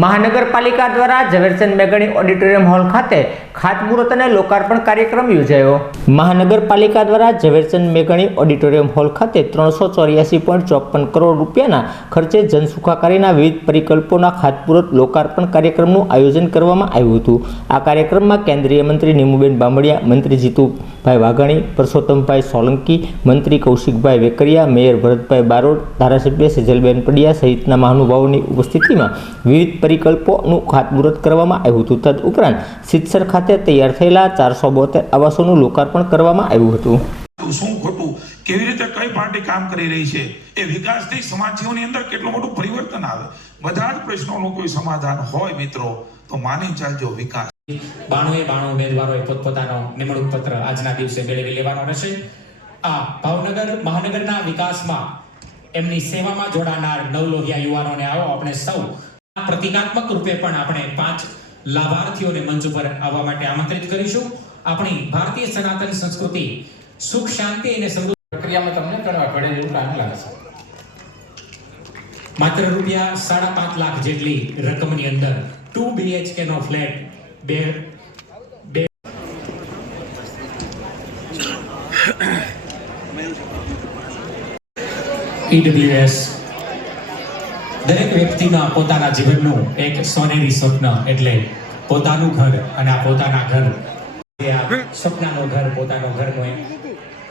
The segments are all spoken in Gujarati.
મહાનગરપાલિકા દ્વારા ઝવેરચંદ મેઘાણી ઓડિટોરિયમ હોલ ખાતે ખાતમુહૂર્ત અને લોકાર્પણ કાર્યક્રમ યોજાયો। મહાનગરપાલિકા દ્વારા ઝવેરચંદ મેઘાણી ઓડિટોરિયમ હોલ ખાતે 384.54 કરોડ રૂપિયાના ખર્ચે જનસુખાકારીના વિવિધ પરિકલ્પોના ખાતમુહૂર્ત લોકાર્પણ કાર્યક્રમનું આયોજન કરવામાં આવ્યું હતું। આ કાર્યક્રમમાં કેન્દ્રીય મંત્રી નીમુબેન બામણિયા, મંત્રી જીતુભાઈ વાઘાણી, પરસોત્તમભાઈ સોલંકી, મંત્રી કૌશિકભાઈ વેકરિયા, મેયર ભરતભાઈ બારોટ, ધારાસભ્ય સેજલબેન પડિયા સહિતના મહાનુભાવોની ઉપસ્થિતિમાં વિવિધ પરિકલ્પોનું ખાતમુહૂર્ત કરવામાં આવ્યું હતું। તદ ઉપરાંત સિત્સર ખાતે તૈયાર થયેલા 472 આવાસોનું લોકાર્પણ કરવામાં આવ્યું હતું। શું ખોટું, કેવી રીતે કઈ પાર્ટી કામ કરી રહી છે, એ વિકાસથી સમાજજીવનની અંદર કેટલું મોટું પરિવર્તન આવે, બધા જ પ્રશ્નોનું કોઈ સમાધાન હોય મિત્રો તો માની ચાલજો વિકાસ। 92 ઉમેદવારોએ પોતપોતાનો નિમણૂક પત્ર આજના દિવસે મેળવી લેવાનો રહેશે। આ ભાવનગર મહાનગરના વિકાસમાં એમની સેવામાં જોડાનાર નવલોહિયા યુવાનોને આવો આપણે સૌ પ્રતિકાત્મક રૂપે પણ આપણે 5 લાભાર્થીઓને મંચ ઉપર આવવા માટે આમંત્રિત કરીશું। આપણી ભારતીય સનાતન સંસ્કૃતિ સુખ શાંતિ અને સમૃદ્ધિ પ્રક્રિયામાં તમને કરવા પડે એવું ટાઈમ લાગશે। માત્ર રૂપિયા 5.5 લાખ જેટલી રકમની અંદર 2 BHK નો ફ્લેટ EWS દરેક વ્યક્તિના પોતાના જીવનનું એક સોનેરી સ્વપ્ન એટલે પોતાનું ઘર, અને આ પોતાના ઘર સપનાનું ઘર, પોતાનું ઘરનું એક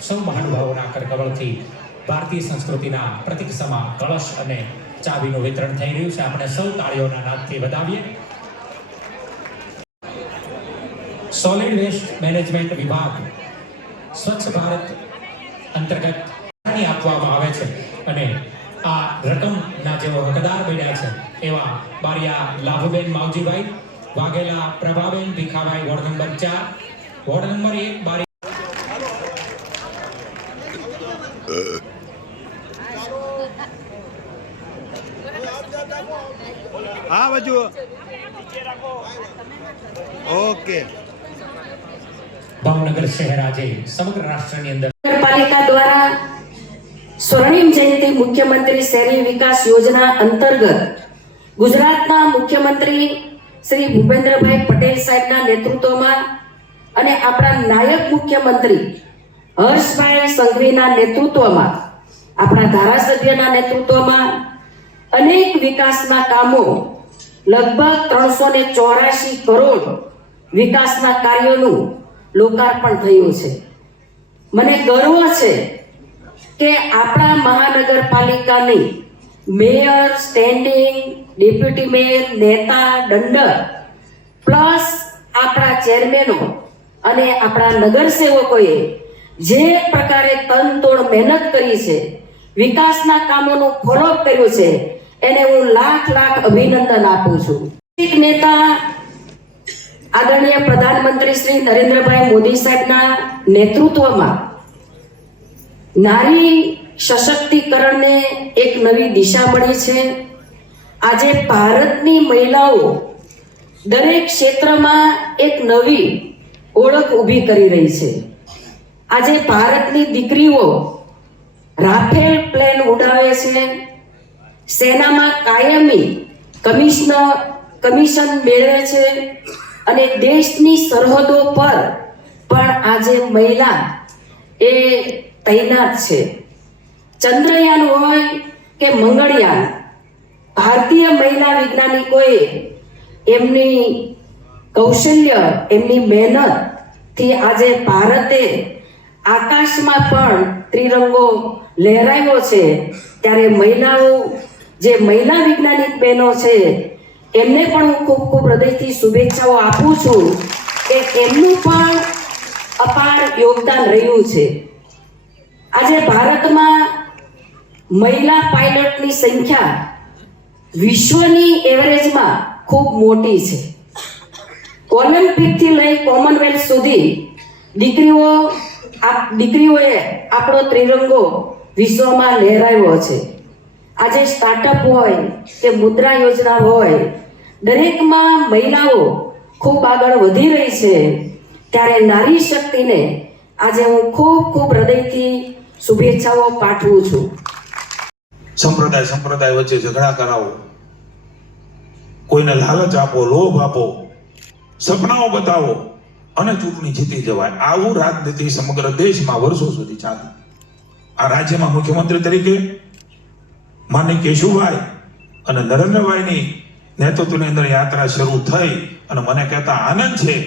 સૌ મહાનુભાવોના કરકમળથી ભારતીય સંસ્કૃતિના પ્રતીક સમા કળશ અને ચાવીનું વિતરણ થઈ રહ્યું છે। આપણે સૌ તાળીઓના નાદથી વધાવીએ। સોલિડ વેસ્ટ મેનેજમેન્ટ વિભાગ સ્વચ્છ ભારત અંતર્ગત આપવામાં આવે છે, અને આ રકમના જેઓ હકદાર બન્યા છે એવા Bariya Labhben Mavjibhai, Vaghela Prabhaben Bhikhabhai, ward number 4, ward number 1 બારી હા બાજુ ઓકે। ભાવનગર શહેર આજે સમગ્ર રાષ્ટ્રની અંદર નગરપાલિકા દ્વારા સ્વર્ણિમ જયંતિ મુખ્યમંત્રી શહેરી વિકાસ યોજના અંતર્ગત ગુજરાતના મુખ્યમંત્રી શ્રી ભૂપેન્દ્રભાઈ પટેલ સાહેબના નેતૃત્વમાં અને આપણા નાયબ મુખ્યમંત્રી હર્ષભાઈ સંઘવીના નેતૃત્વમાં, આપણા ધારાસભ્યના નેતૃત્વમાં અનેક વિકાસના કામો લગભગ 384 કરોડ વિકાસના કાર્યોનું લોકાર્પણ થયું છે। મને ગર્વ છે કે આપણા મહાનગરપાલિકાની મેયર, સ્ટેન્ડિંગ, ડેપ્યુટી મેયર, નેતા, દંડક પ્લસ આપણા ચેરમેનો અને આપણા નગરસેવકોએ જે પ્રકારે તનતોડ મહેનત કરી છે, વિકાસના કામોનું ફોલોઅપ કર્યું છે, એને હું લાખ અભિનંદન આપું છું। એક નેતા આદરણીય પ્રધાનમંત્રી શ્રી નરેન્દ્રભાઈ મોદી સાહેબના નેતૃત્વમાં નારી સશક્તિકરણને એક નવી દિશા મળી છે। આજે ભારતની મહિલાઓ દરેક ક્ષેત્રમાં એક નવી ઓળખ ઊભી કરી રહી છે। આજે ભારતની દીકરીઓ રાફેલ પ્લેન ઉડાવે છે, સેનામાં કાયમી કમિશન મેળવે છે, અને દેશની સરહદો પર પણ આજે મહિલા એ તૈનાત છે। ચંદ્રયાન હોય કે મંગળયાન, ભારતીય મહિલા વૈજ્ઞાનિકોએ એમની કૌશલ્ય, એમની મહેનતથી આજે ભારતે આકાશમાં પણ ત્રિરંગો લહેરાવ્યો છે। ત્યારે મહિલાઓ, જે મહિલા વૈજ્ઞાનિક બહેનો છે, એમને પણ હું ખૂબ હૃદયથી શુભેચ્છાઓ આપું છું કે એમનું પણ અપાર યોગદાન રહ્યું છે। આજે ભારતમાં મહિલા પાયલટની સંખ્યા વિશ્વની એવરેજમાં ખૂબ મોટી છે। ઓલિમ્પિકથી લઈ કોમનવેલ્થ સુધી દીકરીઓએ આપણો ત્રિરંગો વિશ્વમાં લહેરાવ્યો છે। આજે સ્ટાર્ટઅપ હોય કે મુદ્રા યોજના હોય, દરેકમાં મહિલાઓ ખૂબ આગળ વધી રહી છે। ત્યારે નારી શક્તિને આજે હું ખૂબ હૃદયથી શુભેચ્છાઓ પાઠવું છું। સંપ્રદાય વચ્ચે ઝઘડા કરાવો, કોઈને લાલચ આપો, લોભ આપો, સપનાઓ બતાવો અને ચૂંટણી જીતી જવાય. આવું રાજનીતિ સમગ્ર દેશમાં વર્ષો સુધી ચાલી. આ રાજ્યમાં મુખ્યમંત્રી તરીકે માનનીય કેશુભાઈ અને નરેન્દ્રભાઈની નેતૃત્વની અંદર યાત્રા શરૂ થઈ અને મને કહેતા આનંદ છે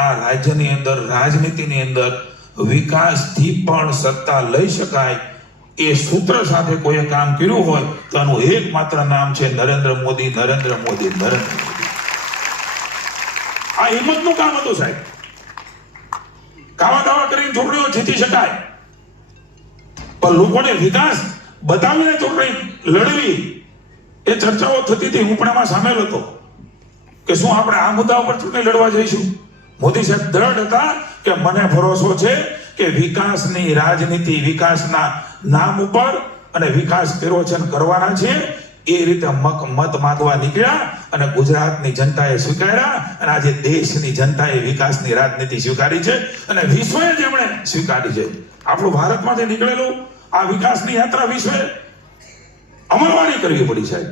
આ રાજ્યની અંદર રાજનીતિની અંદર વિકાસથી પણ સત્તા લઈ શકાય એ સૂત્ર સાથે કોઈએ કામ કર્યું હોય તો આનું એકમાત્ર નામ છે નરેન્દ્ર મોદી, નરેન્દ્ર મોદી, નરેન્દ્ર મોદી. આ હિંમતનું કામ હતું સાહેબ. કાવા દાવા કરીને ચૂંટણીઓ જીતી શકાય, પણ લોકોને વિકાસ બતાવીને ચૂંટણી લડવી એ ચર્ચાઓ થતી હતી. હું પણ એમાં સામેલ હતો કે શું આપણે આ મુદ્દા ઉપર ચૂંટણી લડવા જઈશું. મોદી સાહેબ દ્રઢ હતા કે મને ભરોસો છે કે વિકાસની રાજનીતિ, વિકાસના નામ ઉપર અને વિકાસ કર્યો છે અને કરવાના છે એ રીતે મત માંગવા નીકળ્યા અને ગુજરાતની જનતાએ સ્વીકાર્યા અને આજે દેશની જનતાએ વિકાસની રાજનીતિ સ્વીકારી છે અને વિશ્વએ જેમણે સ્વીકારી છે. આપણું ભારતમાંથી નીકળેલું આ વિકાસની યાત્રા વિશ્વએ અમલવારી કરવી પડી સાહેબ.